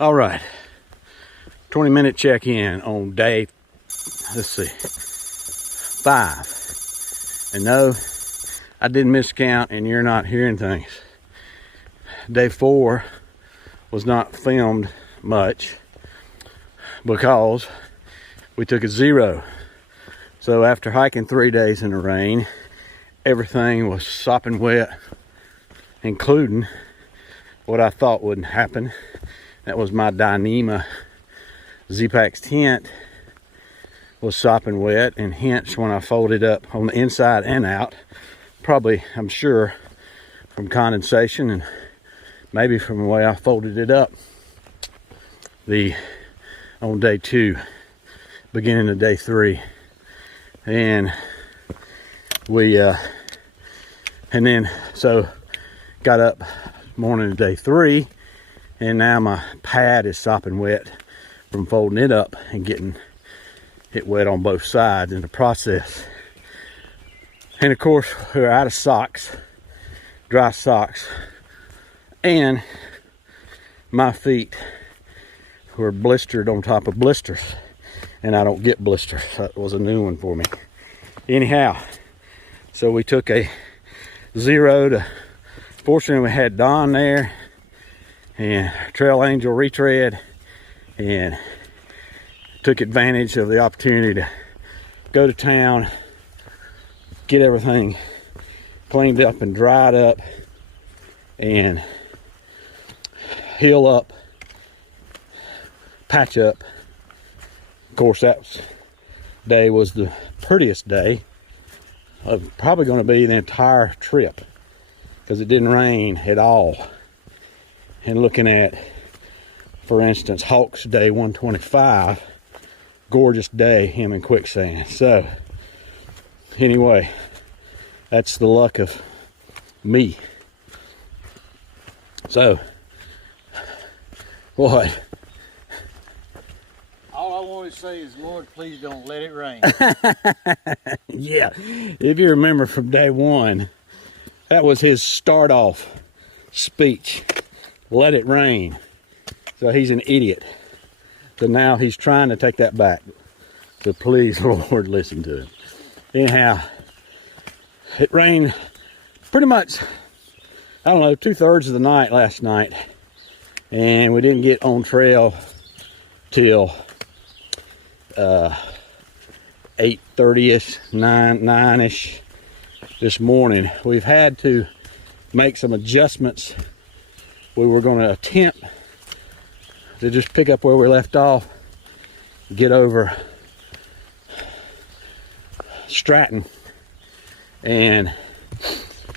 All right, 20-minute check-in on day, let's see, 5. And no, I didn't miscount and you're not hearing things. Day 4 was not filmed much because we took a 0. So after hiking 3 days in the rain, everything was sopping wet, including what I thought wouldn't happen. That was my Dyneema Z-Pax tent was sopping wet, and hence when I folded up on the inside and out, probably, I'm sure, from condensation and maybe from the way I folded it up on day 2, beginning of day 3. And so got up morning of day 3, and now my pad is sopping wet from folding it up and getting it wet on both sides in the process. And of course, we're out of socks, dry socks, and my feet were blistered on top of blisters, and I don't get blisters. That was a new one for me. Anyhow, so we took a 0 to, fortunately we had Don there and Trail Angel retread, and took advantage of the opportunity to go to town, get everything cleaned up and dried up, and heal up, patch up. Of course, that day was the prettiest day of probably going to be the entire trip, because it didn't rain at all. And looking at, for instance, Hawks Day 125, gorgeous day, him in quicksand. So anyway, that's the luck of me. So what? All I want to say is, Lord, please don't let it rain. Yeah, if you remember from day 1, that was his start off speech. Let it rain. So he's an idiot. So now he's trying to take that back. So please, Lord, listen to him. Anyhow, it rained pretty much, I don't know, 2/3 of the night last night. And we didn't get on trail till 8:30ish, 9ish this morning. We've had to make some adjustments. We were going to attempt to just pick up where we left off, get over Stratton, and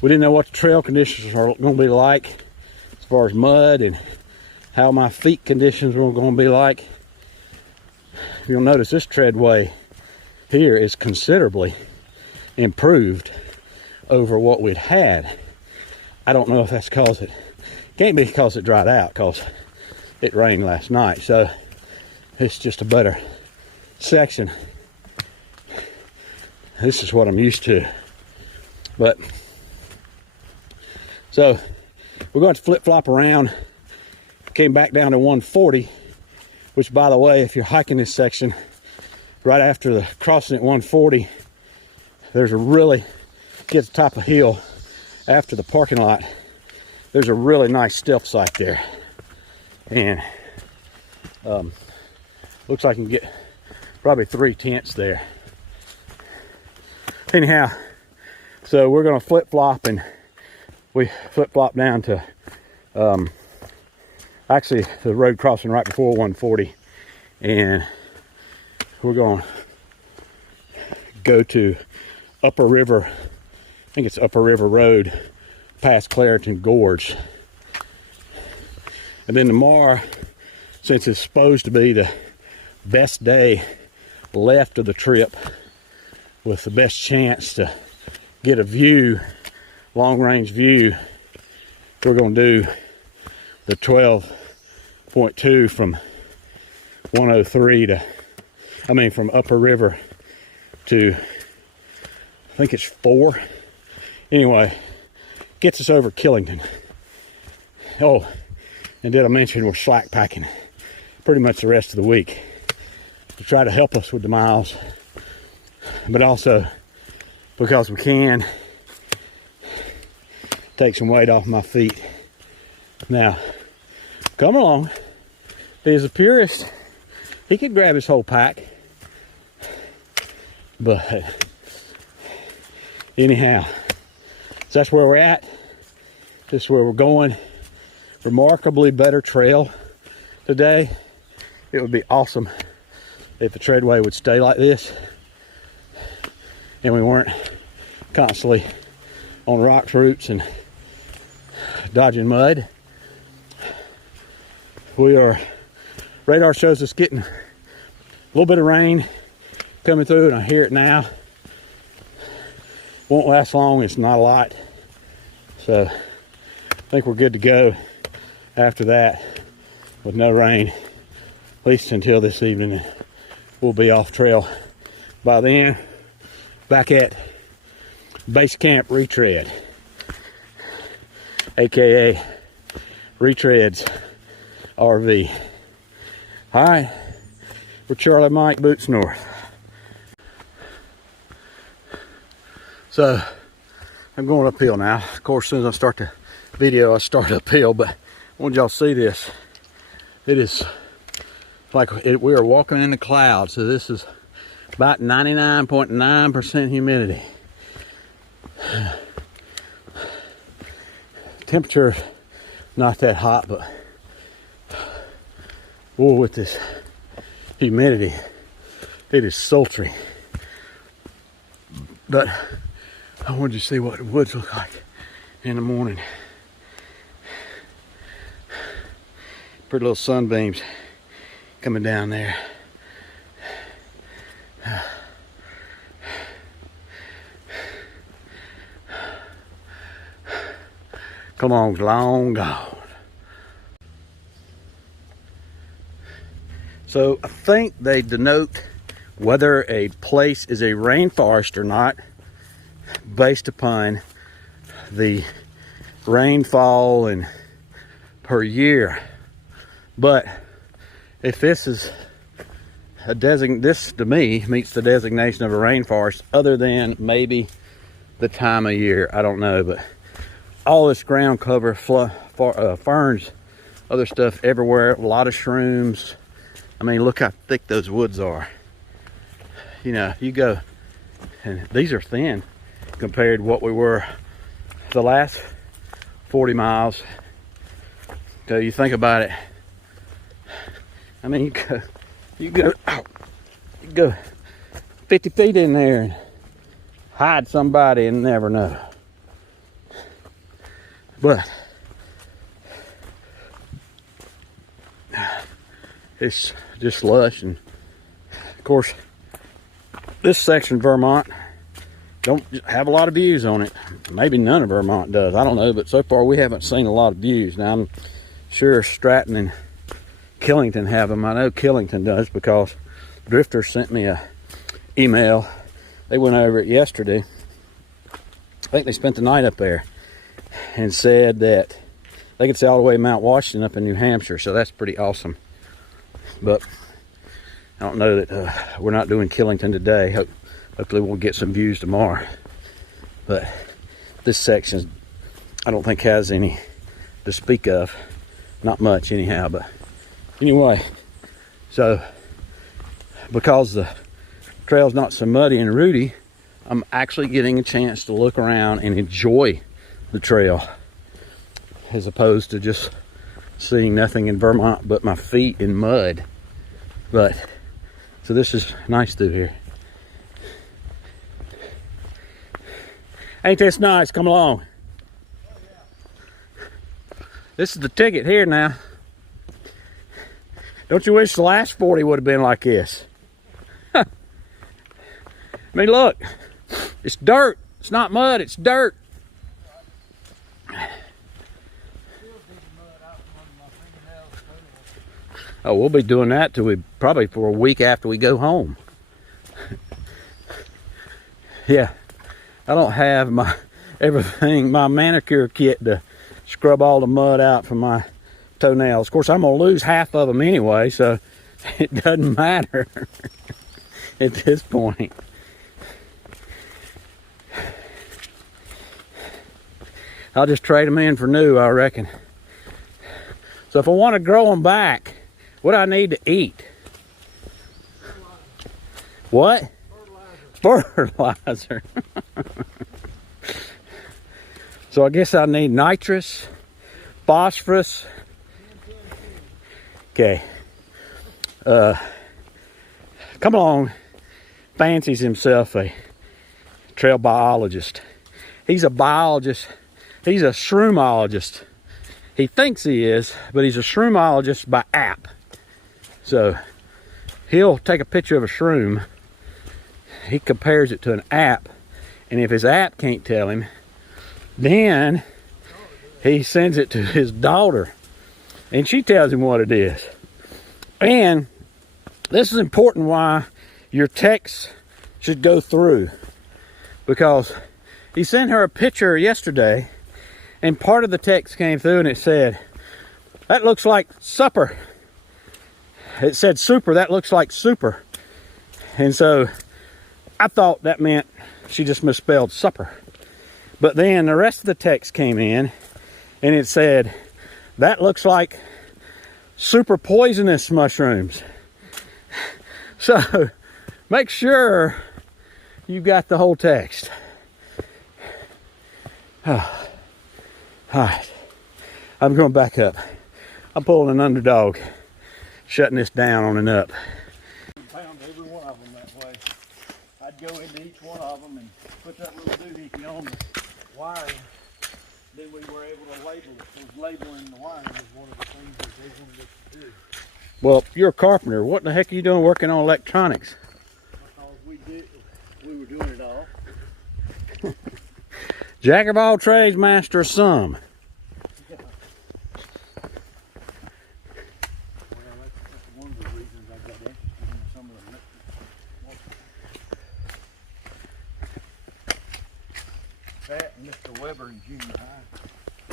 we didn't know what the trail conditions are going to be like as far as mud and how my feet conditions were going to be like. You'll notice this treadway here is considerably improved over what we'd had. I don't know if that's because it can't be because it dried out, because it rained last night, so it's just a better section. This is what I'm used to. But so we're going to flip-flop around. Came back down to 140, which, by the way, if you're hiking this section right after the crossing at 140, there's a really, get to the top of the hill after the parking lot, there's a really nice stealth site there. And looks like I can get probably 3 tents there. Anyhow, so we're going to flip-flop, and we flip-flop down to actually the road crossing right before 140, and we're going to go to Upper River, I think it's Upper River Road, past Clareton Gorge. And then tomorrow, since it's supposed to be the best day left of the trip, with the best chance to get a view, long range view, we're going to do the 12.2 from 103 to, from Upper River to, I think it's 4. Anyway, gets us over Killington. Oh, and did I mention we're slack packing? pretty much the rest of the week to try to help us with the miles, but also because we can take some weight off my feet. Now, come along. If he's a purist, he could grab his whole pack. But anyhow, so that's where we're at. This is where we're going. Remarkably better trail today. It would be awesome if the treadway would stay like this and we weren't constantly on rocks, roots, and dodging mud. Radar shows us getting a little bit of rain coming through, and I hear it now. Won't last long, it's not a lot. So I think we're good to go after that with no rain, at least until this evening. We'll be off trail by then, back at base camp retread, aka Retreads RV. All right, we're Charlie Mike Boots North. So I'm going uphill now. Of course, as soon as I start the video, I start uphill, but I want y'all to see this. It is like we are walking in the clouds. So this is about 99.9% humidity. Temperature not that hot, but with this humidity, it is sultry. But I wanted you to see what the woods look like in the morning. Pretty little sunbeams coming down there. Come on, long gone. So I think they denote whether a place is a rainforest or not based upon the rainfall and per year. But if this is this to me meets the designation of a rainforest, other than maybe the time of year, I don't know. But all this ground cover, ferns, other stuff everywhere, a lot of shrooms. I mean, look how thick those woods are. You know, you go, and these are thin compared to what we were the last 40 miles. So you think about it. I mean, you go 50 feet in there and hide somebody and never know. But it's just lush, and of course this section of Vermont don't have a lot of views on it. Maybe none of Vermont does, I don't know, but so far we haven't seen a lot of views. Now I'm sure Stratton and Killington have them. I know Killington does because Drifter sent me a email. They went over it yesterday. I think they spent the night up there and said that they could see all the way Mount Washington up in New Hampshire, so that's pretty awesome. But I don't know that we're not doing Killington today. Hopefully we'll get some views tomorrow. But this section, I don't think has any to speak of. Not much anyhow, but anyway. So because the trail's not so muddy and rooty, I'm actually getting a chance to look around and enjoy the trail, as opposed to just seeing nothing in Vermont but my feet in mud. But so this is nice through here. Ain't this nice? Come along. This is the ticket here now. Don't you wish the last 40 would have been like this? I mean, look, it's dirt. It's not mud, it's dirt. Oh, we'll be doing that till probably for a week after we go home. Yeah, I don't have my manicure kit to scrub all the mud out from my toenails. Of course, I'm gonna lose half of them anyway, so it doesn't matter at this point. I'll just trade them in for new, I reckon. So if I want to grow them back, what do I need to eat? What? Fertilizer. So I guess I need nitrous, phosphorus. Okay. Come along, fancies himself a trail biologist. He's a biologist. He's a shroomologist. He thinks he is, but he's a shroomologist by app. So he'll take a picture of a shroom. He compares it to an app. And if his app can't tell him, then he sends it to his daughter. And she tells him what it is. And this is important why your text should go through. Because he sent her a picture yesterday. And part of the text came through and it said, that looks like supper. It said super, that looks like super. And so I thought that meant she just misspelled supper. But then the rest of the text came in and it said, that looks like super poisonous mushrooms. So make sure you got the whole text. Alright, I'm going back up. I'm pulling an underdog, shutting this down on and up. Found every one of them that way. I'd go into each one of them and put that little doohickey on the wiring. Then we were able to label it. Because labeling the wiring is one of the things that they wanted us to do. Well, you're a carpenter. What the heck are you doing working on electronics? Because we were doing it all. Jack of all trades, master of some. Yeah. Well, that's one of the reasons I got interested in some of the electric. That and Mr. Weber in junior high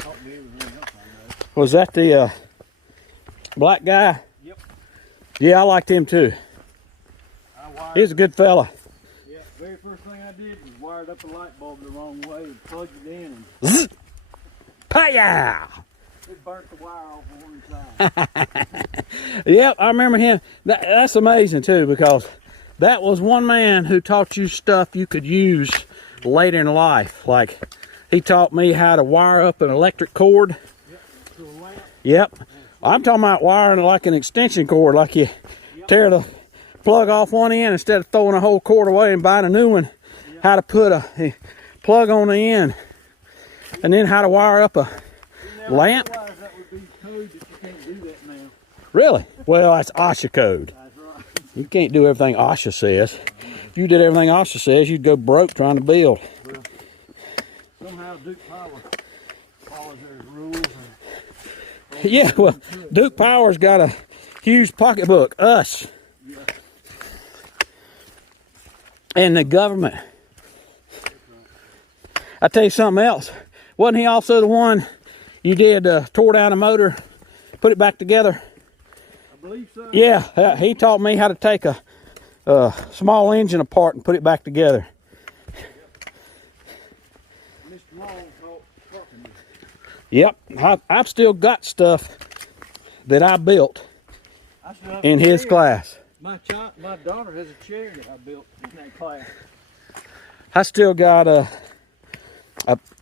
taught me everything else I know. Was that the black guy? Yep. Yeah, I liked him too. He was a good fella. Yeah, very first thing I did was wired up a light bulb the wrong way and plugged it in and Zzz! Paya! it burnt the wire off on one side. Yep, I remember him. That's amazing too, because that was one man who taught you stuff you could use later in life. Like, he taught me how to wire up an electric cord. Yep, to a lamp. Yep. I'm talking about wiring like an extension cord, like you tear the plug off one end instead of throwing a whole cord away and buying a new one. Yep. How to put a plug on the end, and then how to wire up a lamp. That would be code that you can't do that now. Really? Well, that's OSHA code. That's right. You can't do everything OSHA says. If you did everything OSHA says, you'd go broke trying to build. Well, somehow Duke Power follows their rules. And Yeah, well, Duke Power's got a huge pocketbook. Us. Yeah. And the government. I tell you something else. Wasn't he also the one you did tore down a motor, put it back together? I believe so. Yeah, he taught me how to take a small engine apart and put it back together. Mr. Long taught carpentry. Yep, I've still got stuff that I built I still have in a his chair. class. My daughter has a chair that I built in that class. I still got a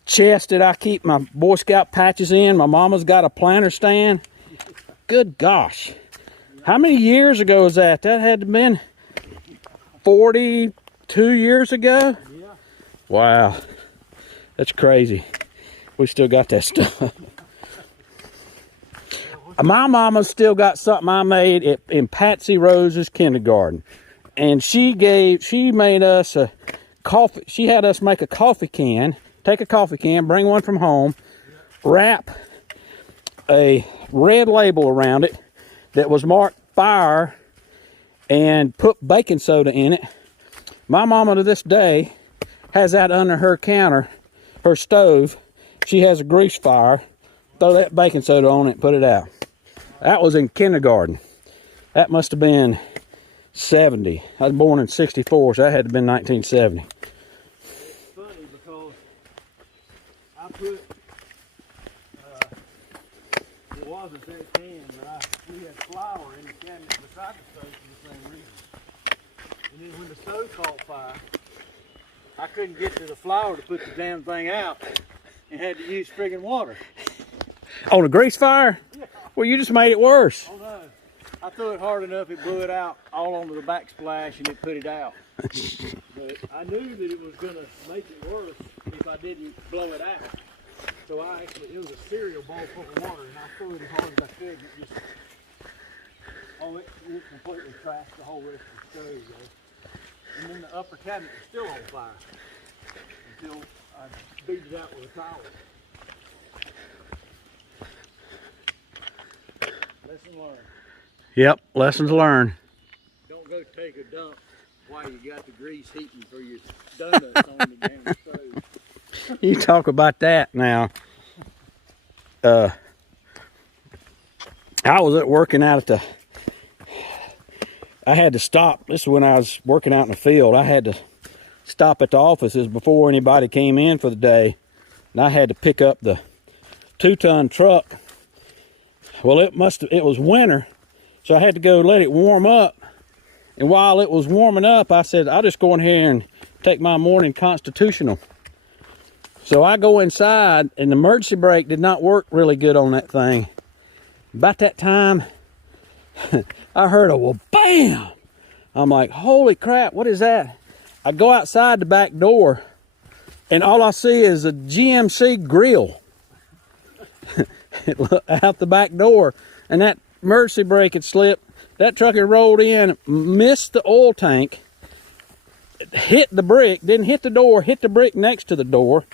chest that I keep my Boy Scout patches in. My mama's got a planter stand. Good gosh. How many years ago was that? That had to have been 42 years ago? Yeah. Wow. That's crazy. We still got that stuff. My mama's still got something I made in Patsy Rose's kindergarten. And she made us a coffee. She had us make a coffee can. Take a coffee can, bring one from home, wrap a red label around it that was marked fire, and put baking soda in it. My mama to this day has that under her counter, her stove. She has a grease fire. Throw that baking soda on it and put it out. That was in kindergarten. That must have been 70. I was born in 64, so that had to have been 1970. It's funny because I put, it wasn't that can, but we had flour in the cabinet beside the stove for the same reason. And then when the stove caught fire, I couldn't get to the flour to put the damn thing out and had to use friggin' water. On a grease fire? Yeah. Well, you just made it worse. Oh no. I threw it hard enough, it blew it out all onto the backsplash and it put it out. But I knew that it was going to make it worse if I didn't blow it out. So it was a cereal bowl full of water and I threw it as hard as I could and it just, it completely trashed the whole rest of the stove though. And then the upper cabinet was still on fire until I beat it out with a towel. Lesson learned. Yep, lessons learned. Don't go take a dump while you got the grease heating for your donuts on the damn stove. You talk about that now. I was working out at the, I had to stop. This is when I was working out in the field. I had to stop at the offices before anybody came in for the day. And I had to pick up the 2-ton truck. Well, it was winter, so I had to go let it warm up. And while it was warming up, I said, I'll just go in here and take my morning constitutional. So I go inside, and the emergency brake did not work really good on that thing. About that time, I heard a well, bam! I'm like, holy crap, what is that? I go outside the back door, and all I see is a GMC grill. It looked out the back door, and that emergency brake had slipped. That truck had rolled in, missed the oil tank, hit the brick, didn't hit the door, hit the brick next to the door,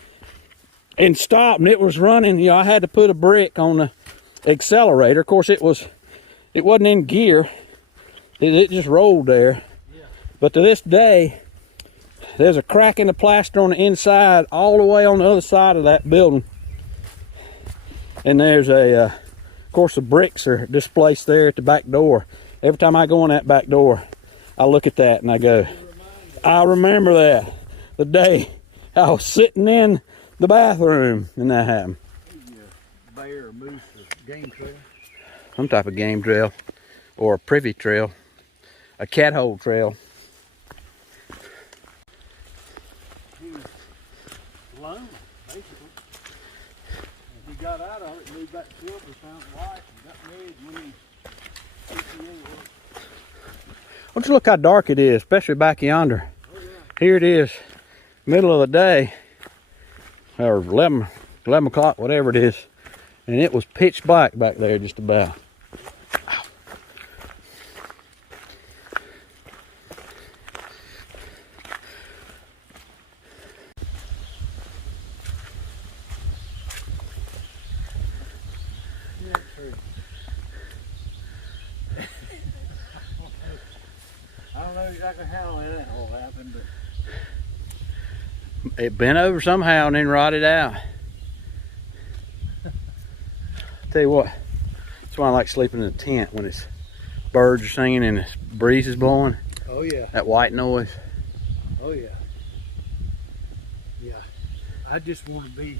and stopped, and it was running. You know, I had to put a brick on the accelerator. Of course, it wasn't in gear. It just rolled there. Yeah. But to this day, there's a crack in the plaster on the inside, all the way on the other side of that building. And there's of course, the bricks are displaced there at the back door. Every time I go in that back door, I look at that and I go, I remember that. The day I was sitting in the bathroom and that happened. Bear or moose or game trail? Some type of game trail or a privy trail, a cat hole trail. He was alone, basically. He got out of it, moved back to Quilt, found his wife, and got married when he 58 was. Don't you look how dark it is, especially back yonder. Oh, yeah. Here it is, middle of the day, or 11 o'clock, whatever it is, and it was pitch black back there just about. I don't know exactly how that all happened, but It bent over somehow and then rotted out. Tell you what, that's why I like sleeping in a tent when it's birds are singing and the breeze is blowing. oh yeah, That white noise. oh yeah, yeah. I just want to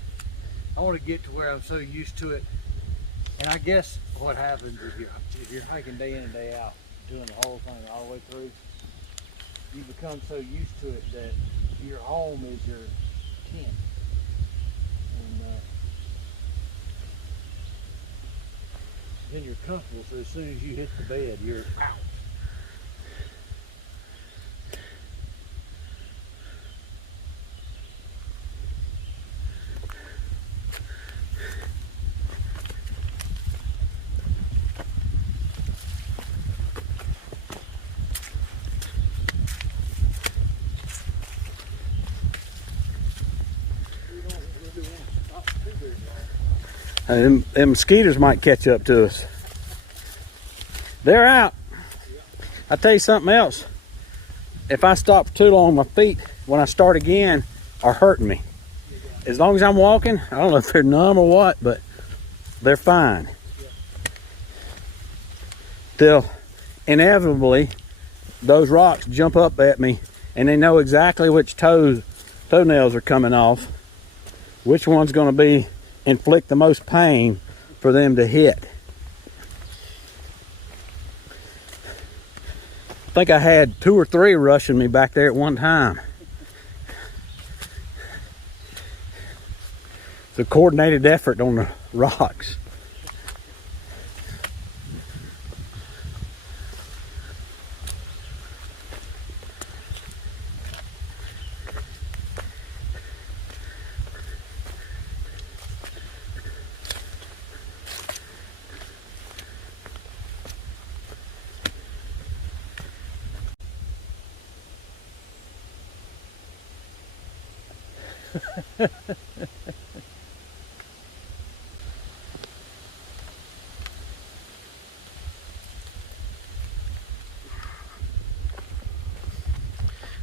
get to where I'm so used to it. And I guess what happens if you're hiking day in and day out, doing the whole thing all the way through, you become so used to it that your home is your tent. And then you're comfortable, so as soon as you hit the bed, you're out. Them mosquitoes might catch up to us. They're out. I'll tell you something else. If I stop for too long, my feet, when I start again, are hurting me. As long as I'm walking, I don't know if they're numb or what, but they're fine. till inevitably those rocks jump up at me, and they know exactly which toenails are coming off, which one's going to inflict the most pain for them to hit. I think I had 2 or 3 rushing me back there at one time. It's a coordinated effort on the rocks.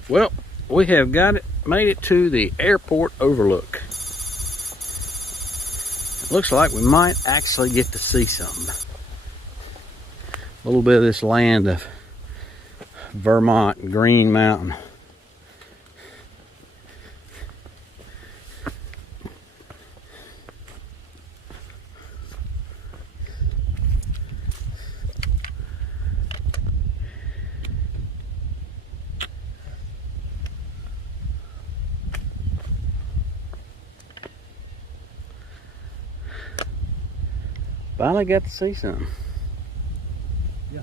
Well, we have made it to the airport overlook. It looks like we might actually get to see something. A little bit of this land of Vermont and Green Mountain. Finally got to see something. Yeah.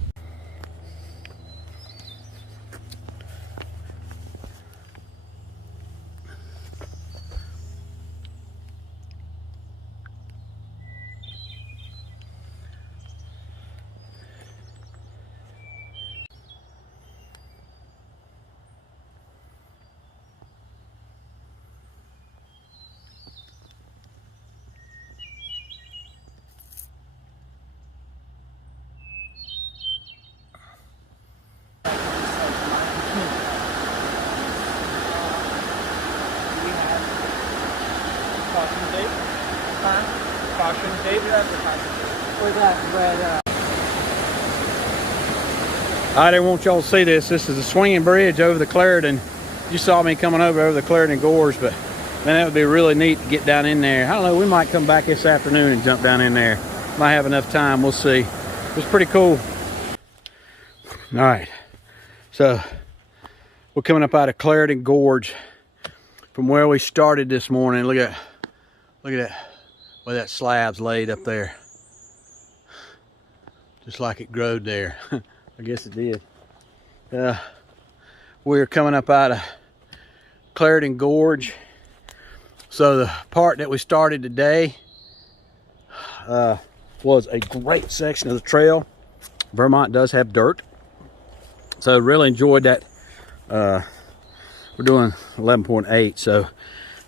Caution tape? Huh? Caution tape? That's the caution tape. Or that red, I didn't want y'all to see this. This is a swinging bridge over the Clarendon. You saw me coming over the Clarendon Gorge, but man, that would be really neat to get down in there. I don't know, we might come back this afternoon and jump down in there. Might have enough time, we'll see. It was pretty cool. All right, so we're coming up out of Clarendon Gorge from where we started this morning. Look at that, where that slab's laid up there. Just like it growed there. I guess it did. We're coming up out of Clarendon Gorge. So the part that we started today was a great section of the trail. Vermont does have dirt, so really enjoyed that. We're doing 11.8, so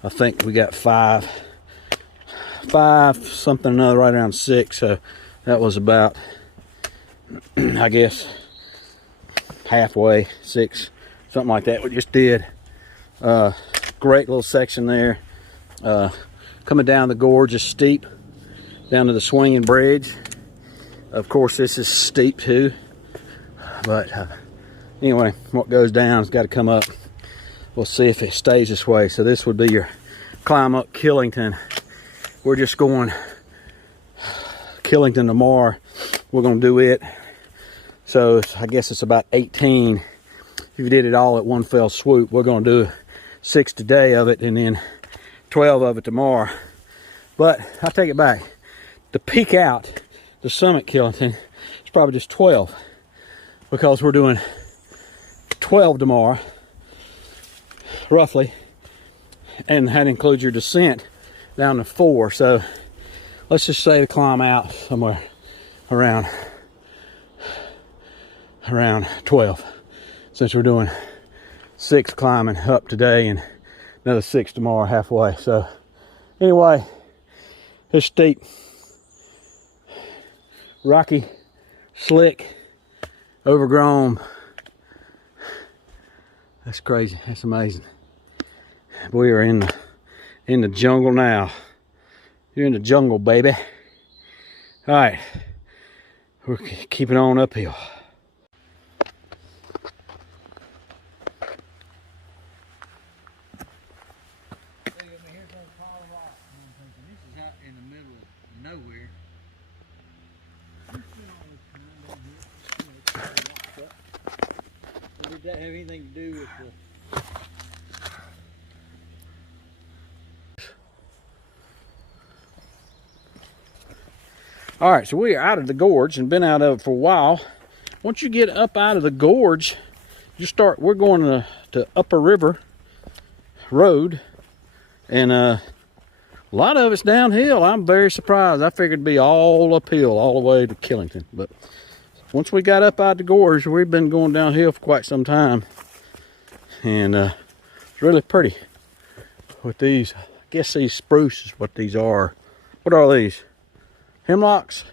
I think we got five something another, right around 6. So that was about, I guess, halfway, 6, something like that. We just did great little section there. Coming down the gorge is steep down to the swinging bridge. Of course, this is steep too, but anyway, what goes down has got to come up. We'll see if it stays this way. So this would be your climb up Killington. We're just going Killington tomorrow. We're going to do it. So I guess it's about 18. If you did it all at one fell swoop, we're going to do 6 today of it and then 12 of it tomorrow. But I'll take it back. To peak out the summit Killington, it's probably just 12, because we're doing 12 tomorrow, roughly, and that includes your descent down to 4. So let's just say to climb out somewhere around 12, since we're doing 6 climbing up today and another 6 tomorrow, halfway. So anyway, it's steep, rocky, slick, overgrown. That's crazy. That's amazing. We are in the jungle now. You're in the jungle, baby. All right, we're keeping on uphill. Did that have anything to do with the... All right, so we are out of the gorge and been out of it for a while. Once you get up out of the gorge, we're going to Upper River Road, and a lot of it's downhill. I'm very surprised. I figured it'd be all uphill all the way to Killington, but once we got up out the gorge, we've been going downhill for quite some time, and it's really pretty with these. I guess these spruce is what these are. What are these? Hemlocks?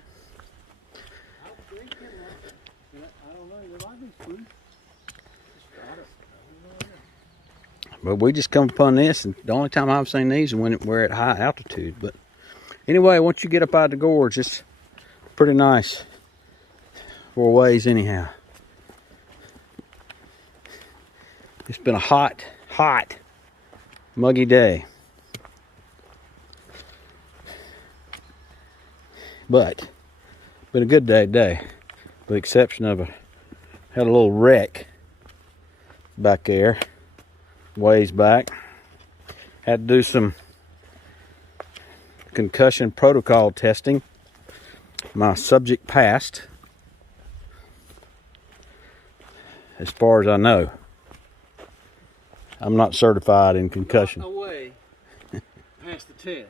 But we just come upon this, and the only time I've seen these is when we're at high altitude. But anyway, once you get up out of the gorge, it's pretty nice for a ways anyhow. It's been a hot, muggy day. But been a good day today, with the exception of had a little wreck back there, ways back. Had to do some concussion protocol testing. My subject passed, as far as I know. I'm not certified in concussion. No way. Passed the test.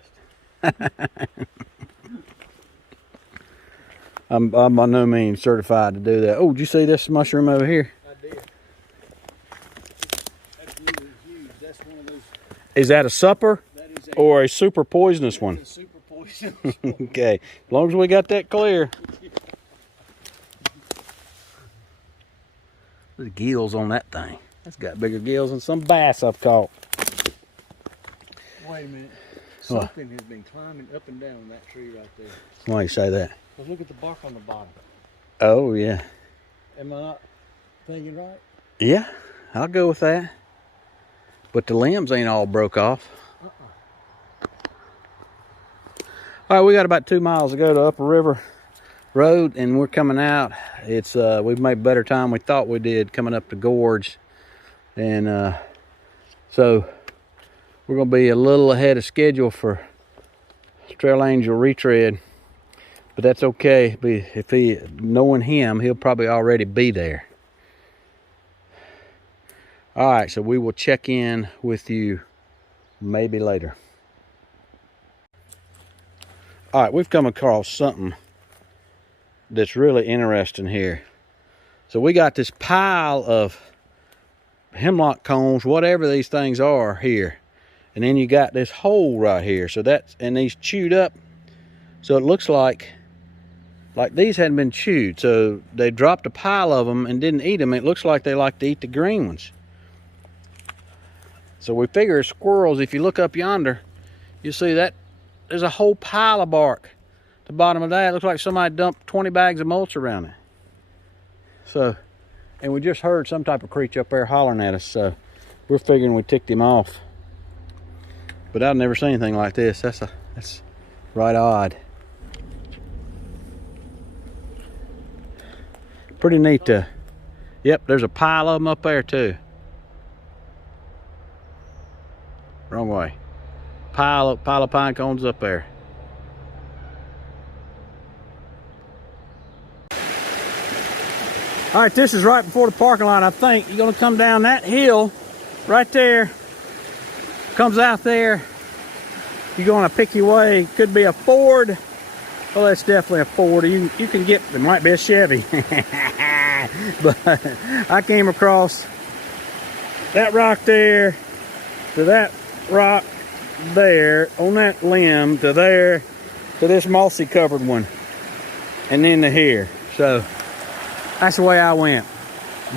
I'm by no means certified to do that. Oh, did you see this mushroom over here? I did. That's really huge. That's one of those. Is that a supper or a super poisonous one? A super poisonous one. Okay, as long as we got that clear. Look at the gills on that thing. That's got bigger gills than some bass I've caught. Wait a minute. Something has been climbing up and down that tree right there. Why you say that? But look at the bark on the bottom. Oh, yeah. Am I not thinking right? Yeah, I'll go with that. But the limbs ain't all broke off. All right, we got about 2 miles to go to Upper River Road, and we're coming out. It's we've made better time we thought we did coming up the gorge, and so we're gonna be a little ahead of schedule for Trail Angel retread, but that's okay. If knowing him, he'll probably already be there. All right, so we will check in with you maybe later. All right, we've come across something that's really interesting here. So we got this pile of hemlock cones, whatever these things are here. And then you got this hole right here. So and these chewed up. So it looks like these hadn't been chewed. So they dropped a pile of them and didn't eat them. It looks like they like to eat the green ones. So we figure squirrels, if you look up yonder, you see that there's a whole pile of bark at the bottom of that. It looks like somebody dumped 20 bags of mulch around it. So, and we just heard some type of creature up there hollering at us. So we're figuring we ticked him off. But I've never seen anything like this. That's right odd. Pretty neat. Yep, there's a pile of them up there too. Wrong way. Pile of pine cones up there. All right, this is right before the parking lot, I think. You're gonna come down that hill right there. Comes out there. You're gonna pick your way. Could be a Ford. Well, that's definitely a Ford. You can get, it might be a Chevy. But I came across that rock there to that rock there on that limb to there to this mossy covered one and then to here. So that's the way I went.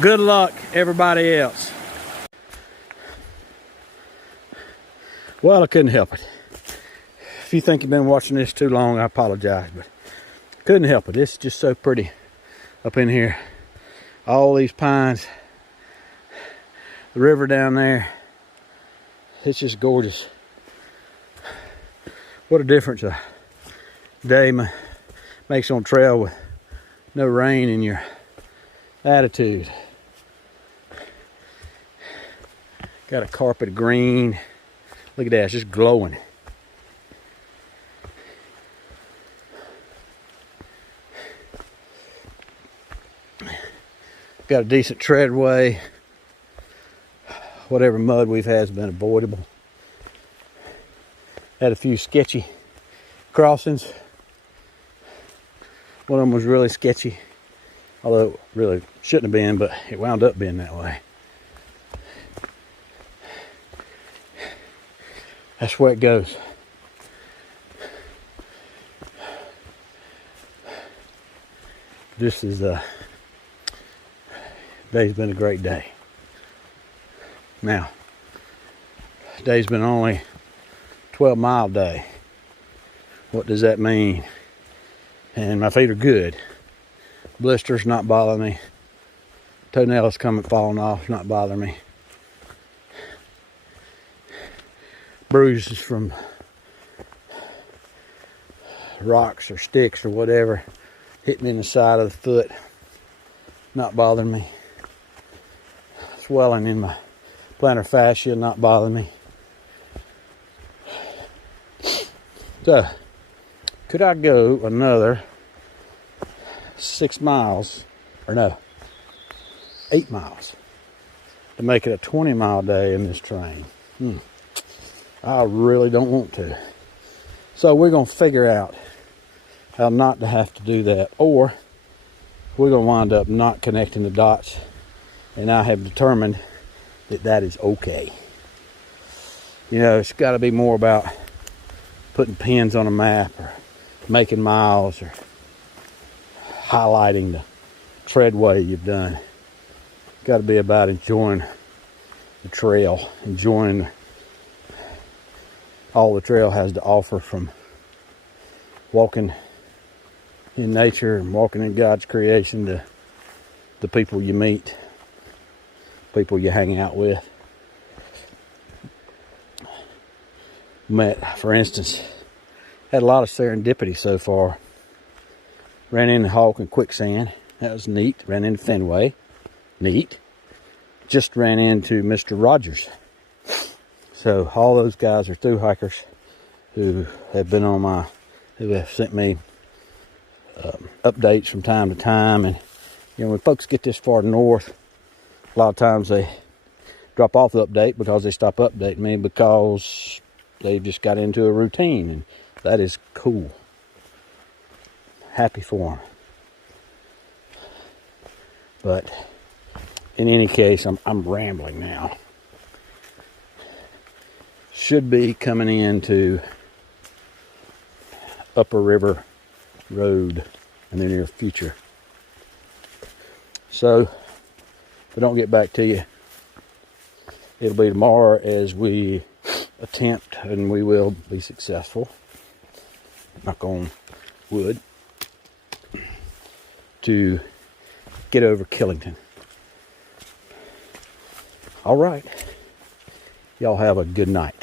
Good luck everybody else. Well, I couldn't help it. If you think you've been watching this too long, I apologize, but Couldn't help it. It's just so pretty up in here. All these pines, the river down there. It's just gorgeous. What a difference a day makes on trail with no rain in your attitude. Got a carpet of green. Look at that, it's just glowing. Got a decent treadway. Whatever mud we've had has been avoidable. Had a few sketchy crossings. One of them was really sketchy, although it really shouldn't have been, but it wound up being that way. That's where it goes. This is today's been a great day. Now, today's been only 12-mile day. What does that mean? And my feet are good. Blisters not bothering me. Toenails falling off, not bothering me. Bruises from rocks or sticks or whatever hitting in the side of the foot, not bothering me. Swelling in my plantar fascia, not bothering me. So, could I go another 6 miles, or no, 8 miles to make it a 20-mile day in this terrain? I really don't want to. So we're going to figure out how not to have to do that, or we're going to wind up not connecting the dots, and I have determined that that is okay. You know, it's got to be more about putting pins on a map or making miles or highlighting the treadway you've done. It's got to be about enjoying the trail, enjoying all the trail has to offer, from walking in nature and walking in God's creation to the people you meet, people you hang out with. Met, for instance, had a lot of serendipity so far. Ran into Hawk and Quicksand. That was neat. Ran into Fenway. Neat. Just ran into Mr. Rogers. So all those guys are through hikers who have been on my, who have sent me updates from time to time. And you know, when folks get this far north, a lot of times they drop off the update because they stop updating me because they've just got into a routine, and that is cool. Happy for them. But in any case, I'm rambling now. Should be coming into Upper River Road in the near future. So, if I don't get back to you, it'll be tomorrow as we attempt, and we will be successful, knock on wood, to get over Killington. All right. Y'all have a good night.